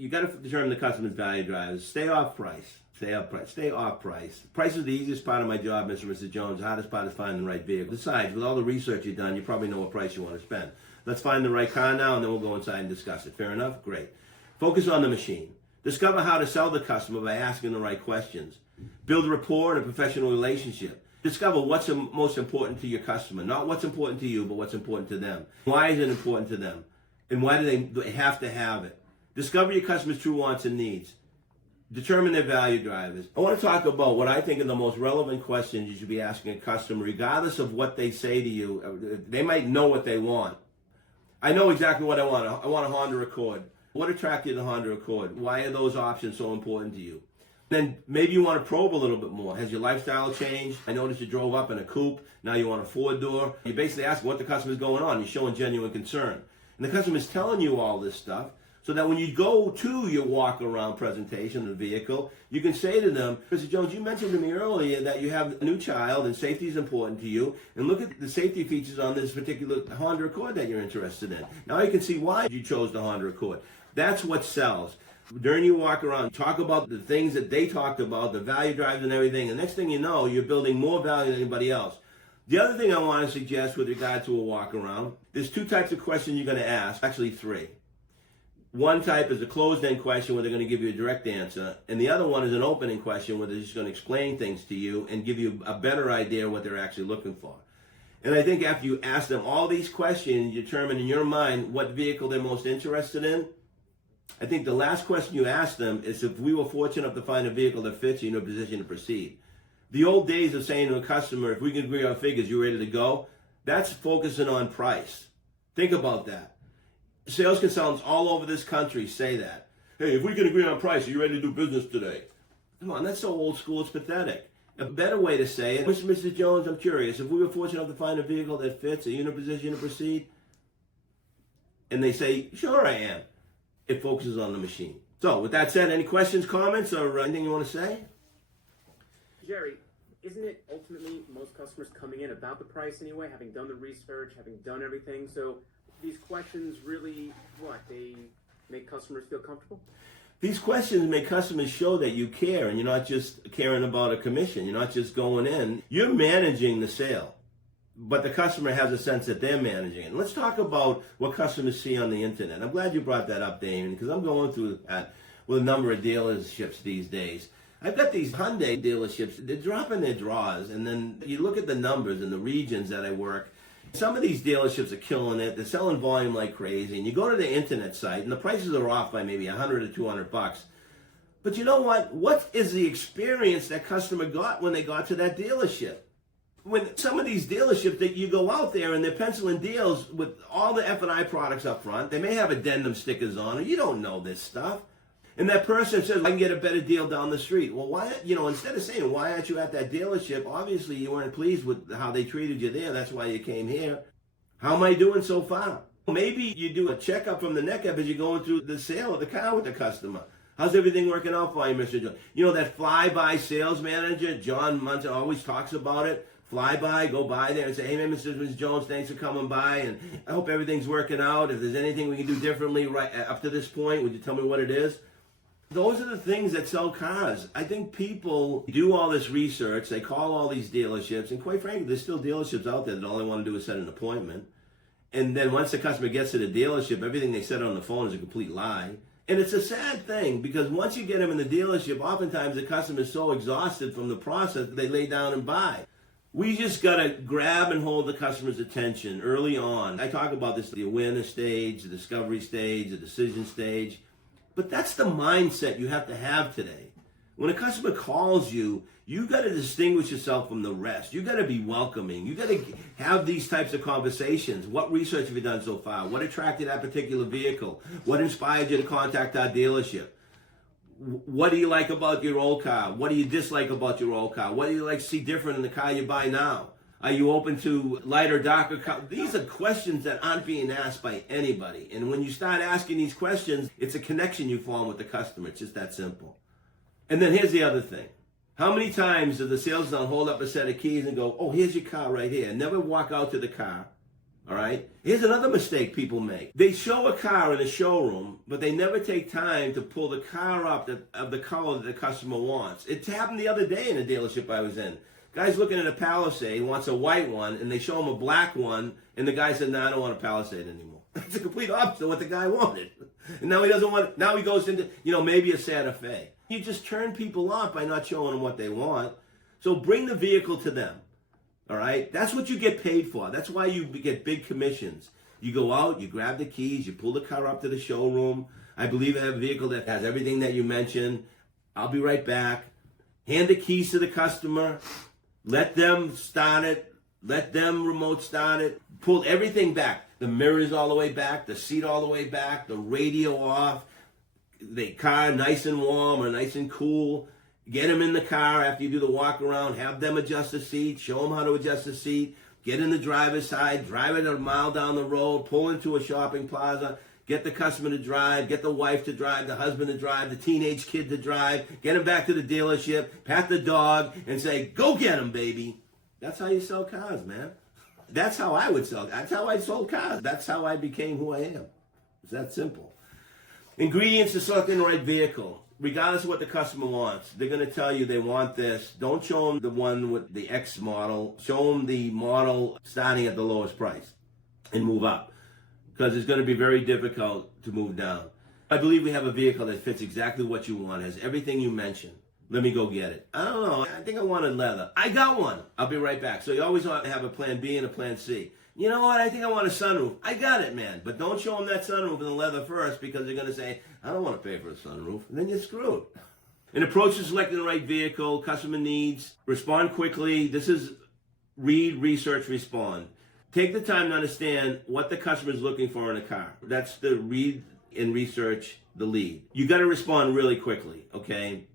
you got to determine the customer's value drivers. Stay off price. Stay off price. Stay off price. Price is the easiest part of my job, Mr. and Mrs. Jones. The hardest part is finding the right vehicle. Besides, with all the research you've done, you probably know what price you want to spend. Let's find the right car now, and then we'll go inside and discuss it. Fair enough? Great. Focus on the machine. Discover how to sell the customer by asking the right questions. Build rapport and a professional relationship. Discover what's most important to your customer. Not what's important to you, but what's important to them. Why is it important to them? And why do they have to have it? Discover your customer's true wants and needs. Determine their value drivers. I want to talk about what I think are the most relevant questions you should be asking a customer, regardless of what they say to you. They might know what they want. I know exactly what I want. I want a Honda Accord. What attracted you to the Honda Accord? Why are those options so important to you? Then maybe you want to probe a little bit more. Has your lifestyle changed? I noticed you drove up in a coupe. Now you want a four-door. You're basically asking what the customer's going on. You're showing genuine concern. And the customer's telling you all this stuff so that when you go to your walk-around presentation of the vehicle, you can say to them, Mr. Jones, you mentioned to me earlier that you have a new child and safety is important to you. And look at the safety features on this particular Honda Accord that you're interested in. Now you can see why you chose the Honda Accord. That's what sells. During your walk around, talk about the things that they talked about, the value drivers and everything. The next thing you know, you're building more value than anybody else. The other thing I want to suggest with regard to a walk around, there's two types of questions you're going to ask, actually three. One type is a closed-end question where they're going to give you a direct answer, and the other one is an opening question where they're just going to explain things to you and give you a better idea of what they're actually looking for. And I think after you ask them all these questions, you determine in your mind what vehicle they're most interested in. I think the last question you ask them is if we were fortunate enough to find a vehicle that fits you in a position to proceed. The old days of saying to a customer, if we can agree on figures, you're ready to go, that's focusing on price. Think about that. Sales consultants all over this country say that. Hey, if we can agree on price, are you ready to do business today? Come on, that's so old school, it's pathetic. A better way to say it, Mr. and Mrs. Jones, I'm curious, if we were fortunate enough to find a vehicle that fits, are you in a position to proceed? And they say, sure I am. It focuses on the machine. So with that said, any questions, comments, or anything you want to say? Gerry, isn't it ultimately most customers coming in about the price anyway, having done the research, having done everything? So these questions really, they make customers feel comfortable? These questions make customers show that you care and you're not just caring about a commission. You're not just going in. You're managing the sale. But the customer has a sense that they're managing it. Let's talk about what customers see on the internet. I'm glad you brought that up, Damien, because I'm going through that with a number of dealerships these days. I've got these Hyundai dealerships, they're dropping their draws, and then you look at the numbers in the regions that I work. Some of these dealerships are killing it. They're selling volume like crazy. And you go to the internet site, and the prices are off by maybe $100 or $200. But you know what? What is the experience that customer got when they got to that dealership? When some of these dealerships that you go out there and they're penciling deals with all the F&I products up front, they may have addendum stickers on it. You don't know this stuff. And that person says, I can get a better deal down the street. Well, why, instead of saying, why aren't you at that dealership? Obviously, you weren't pleased with how they treated you there. That's why you came here. How am I doing so far? Maybe you do a checkup from the neck up as you're going through the sale of the car with the customer. How's everything working out for you, Mr. Jones? You know, that fly-by sales manager, John Munson, always talks about it. Fly by, go by there and say, hey, man, Mrs. Jones, thanks for coming by, and I hope everything's working out. If there's anything we can do differently right up to this point, would you tell me what it is? Those are the things that sell cars. I think people do all this research, they call all these dealerships, and quite frankly, there's still dealerships out there that all they want to do is set an appointment. And then once the customer gets to the dealership, everything they said on the phone is a complete lie. And it's a sad thing, because once you get them in the dealership, oftentimes the customer is so exhausted from the process that they lay down and buy. We just got to grab and hold the customer's attention early on. I talk about this, the awareness stage, the discovery stage, the decision stage. But that's the mindset you have to have today. When a customer calls you, you got to distinguish yourself from the rest. You got to be welcoming. You got to have these types of conversations. What research have you done so far? What attracted that particular vehicle? What inspired you to contact our dealership? What do you like about your old car? What do you dislike about your old car? What do you like to see different in the car you buy now? Are you open to lighter, darker cars? These are questions that aren't being asked by anybody. And when you start asking these questions, it's a connection you form with the customer. It's just that simple. And then here's the other thing. How many times does the salesman hold up a set of keys and go, oh, here's your car right here? Never walk out to the car. All right. Here's another mistake people make. They show a car in a showroom, but they never take time to pull the car up of the color that the customer wants. It happened the other day in a dealership I was in. Guy's looking at a Palisade, wants a white one, and they show him a black one, and the guy said, "No, I don't want a Palisade anymore." It's the complete opposite of what the guy wanted. And now he doesn't want it. Now he goes into, maybe a Santa Fe. You just turn people off by not showing them what they want. So bring the vehicle to them. All right? That's what you get paid for. That's why you get big commissions. You go out, you grab the keys, you pull the car up to the showroom. I believe I have a vehicle that has everything that you mentioned. I'll be right back. Hand the keys to the customer. Let them start it. Let them remote start it. Pull everything back. The mirrors all the way back. The seat all the way back. The radio off. The car nice and warm or nice and cool. Get them in the car after you do the walk around. Have them adjust the seat. Show them how to adjust the seat. Get in the driver's side. Drive it a mile down the road. Pull into a shopping plaza. Get the customer to drive. Get the wife to drive. The husband to drive. The teenage kid to drive. Get him back to the dealership. Pat the dog and say, "Go get him, baby." That's how you sell cars, man. That's how I would sell. That's how I sold cars. That's how I became who I am. It's that simple. Ingredients to selecting the right vehicle. Regardless of what the customer wants, they're going to tell you they want this. Don't show them the one with the X model. Show them the model starting at the lowest price and move up, because it's going to be very difficult to move down. I believe we have a vehicle that fits exactly what you want, has everything you mentioned. Let me go get it. I don't know. I think I wanted leather. I got one. I'll be right back. So you always want to have a plan B and a plan C. You know what? I think I want a sunroof. I got it, man. But don't show them that sunroof and the leather first, because they're going to say, "I don't want to pay for a sunroof." And then you're screwed. An approach to selecting the right vehicle, customer needs, respond quickly. This is read, research, respond. Take the time to understand what the customer is looking for in a car. That's the read and research, the lead. You got to respond really quickly, okay?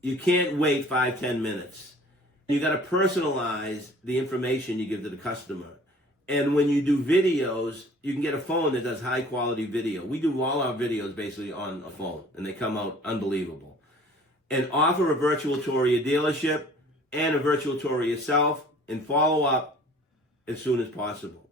You can't wait 5-10 minutes. You got to personalize the information you give to the customer. And when you do videos, you can get a phone that does high quality video. We do all our videos basically on a phone, and they come out unbelievable. And offer a virtual tour of your dealership and a virtual tour of yourself, and follow up as soon as possible.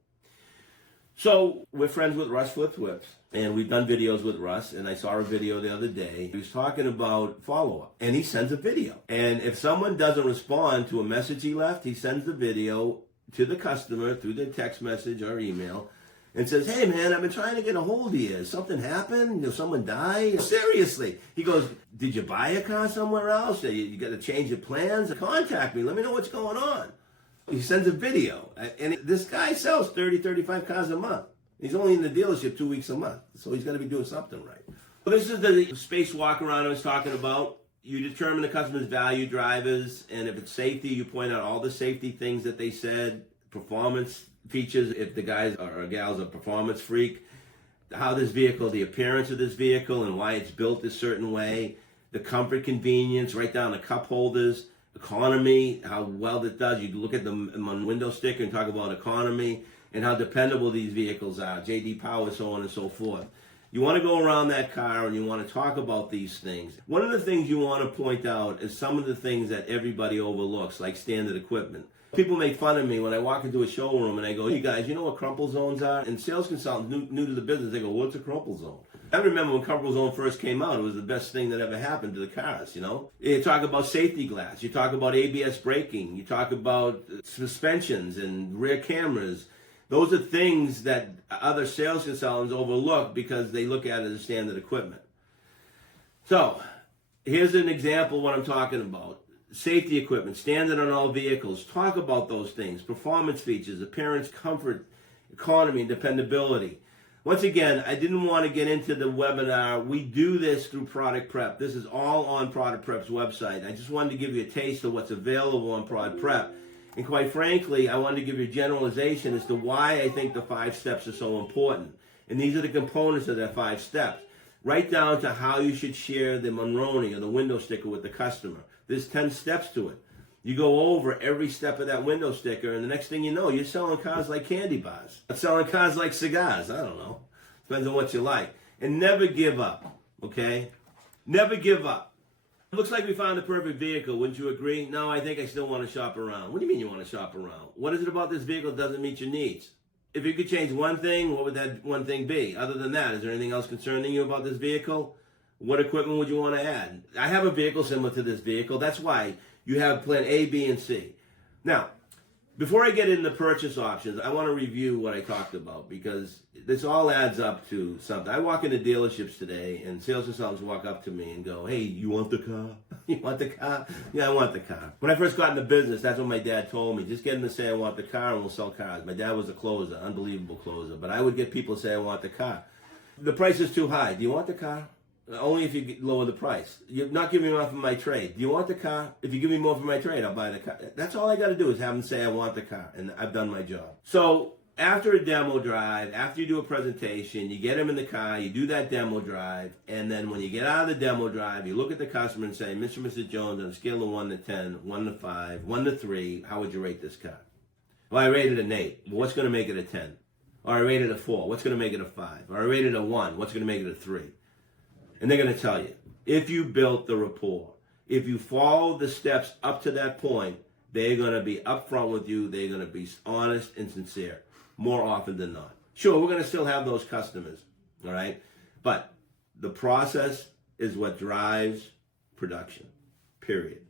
So we're friends with Russ Flip Whips, and we've done videos with Russ, and I saw a video the other day. He was talking about follow-up, and he sends a video. And if someone doesn't respond to a message he left, he sends the video to the customer through the text message or email and says, "Hey man, I've been trying to get a hold of you. Has something happened? Did someone die? Seriously." He goes, "Did you buy a car somewhere else? You got to change your plans? Contact me. Let me know what's going on." He sends a video. And this guy sells 30, 35 cars a month. He's only in the dealership 2 weeks a month. So he's got to be doing something right. Well, this is the space walk around I was talking about. You determine the customer's value drivers, and if it's safety, you point out all the safety things that they said, performance features, if the guys or gals are a performance freak, how this vehicle, the appearance of this vehicle and why it's built a certain way, the comfort, convenience, right down to cup holders, economy, how well it does. You look at the window sticker and talk about economy and how dependable these vehicles are, J.D. Power, so on and so forth. You want to go around that car and you want to talk about these things. One of the things you want to point out is some of the things that everybody overlooks, like standard equipment. People make fun of me when I walk into a showroom and I go, "Hey guys, you know what crumple zones are?" And sales consultants new to the business, they go, "What's a crumple zone?" I remember when crumple zone first came out, it was the best thing that ever happened to the cars, you know? You talk about safety glass, you talk about ABS braking, you talk about suspensions and rear cameras. Those are things that other sales consultants overlook because they look at it as standard equipment. So, here's an example of what I'm talking about. Safety equipment, standard on all vehicles. Talk about those things. Performance features, appearance, comfort, economy, and dependability. Once again, I didn't want to get into the webinar. We do this through Product Prep. This is all on Product Prep's website. I just wanted to give you a taste of what's available on Product Prep. And quite frankly, I wanted to give you a generalization as to why I think the 5 steps are so important. And these are the components of that 5 steps. Right down to how you should share the Monroney or the window sticker with the customer. There's 10 steps to it. You go over every step of that window sticker, and the next thing you know, you're selling cars like candy bars. Selling cars like cigars. I don't know. Depends on what you like. And never give up, okay? Never give up. It looks like we found the perfect vehicle, wouldn't you agree? No, I think I still want to shop around. What do you mean you want to shop around? What is it about this vehicle that doesn't meet your needs? If you could change one thing, what would that one thing be? Other than that, is there anything else concerning you about this vehicle? What equipment would you want to add? I have a vehicle similar to this vehicle. That's why you have plan A, B, and C. Now, before I get into purchase options, I want to review what I talked about because this all adds up to something. I walk into dealerships today and sales consultants walk up to me and go, hey, you want the car? You want the car? Yeah, I want the car. When I first got into business, that's what my dad told me. Just get them to say I want the car and we'll sell cars. My dad was a closer, unbelievable closer. But I would get people to say I want the car. The price is too high. Do you want the car? Only if you lower the price. You're not giving me enough for my trade. Do you want the car? If you give me more for my trade, I'll buy the car. That's all I got to do is have them say I want the car, and I've done my job. So after a demo drive, after you do a presentation, you get them in the car, you do that demo drive, and then when you get out of the demo drive, you look at the customer and say, Mr. and Mrs. Jones, on a scale of 1 to 10, 1 to 5, 1 to 3, how would you rate this car? Well, I rated an 8. Well, what's going to make it a 10? Or I rated a 4. What's going to make it a 5? Or I rated a 1. What's going to make it a 3? And they're going to tell you, if you built the rapport, if you follow the steps up to that point, they're going to be upfront with you. They're going to be honest and sincere more often than not. Sure, we're going to still have those customers, all right? But the process is what drives production, period.